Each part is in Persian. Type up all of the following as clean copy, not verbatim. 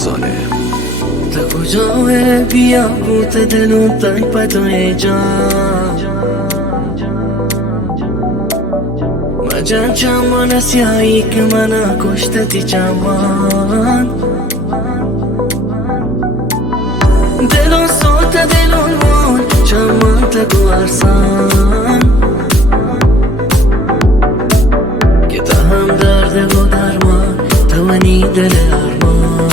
ظالم. تا کجاه بیا بوت دلون تنگ پتوی جان مجان چمان سیایی که منو کشتتی چمان دلون صوت دلون مون چمان تگو ارسان که تا هم درد و درمان توانی دل ارمان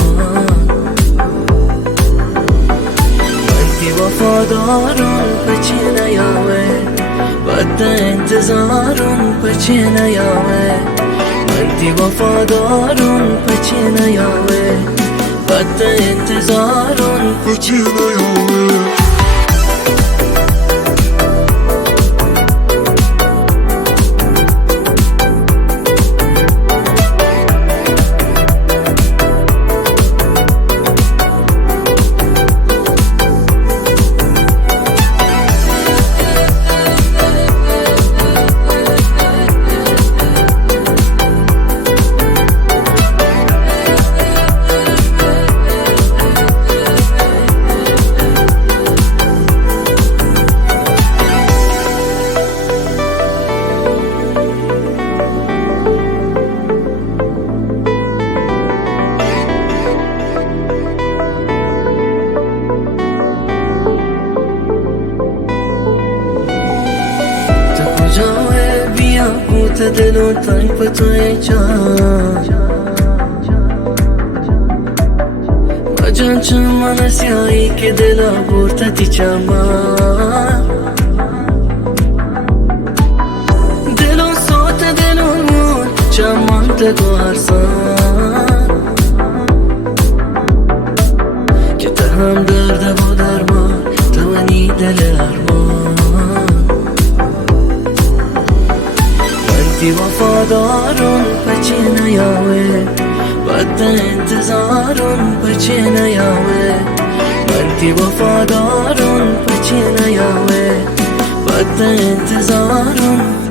وقتی وفادارون پچی نیاوه بد انتظارون پچی نیاوه وقتی وفادارون پچی نیاوه بد انتظارون پچی نیاوه جای بیا بوت دلون تنگ پتوی جان مجان چمان سیایی که دلا برتتی چمان دلون صوت دلون مون چمان تگو ارسان که تا هم درد و درمان توانی دل ارمان وقتی وفادارون پچی نیاوه بد انتظارون پچی نیاوه وقتی وفادارون پچی نیاوه بد انتظارون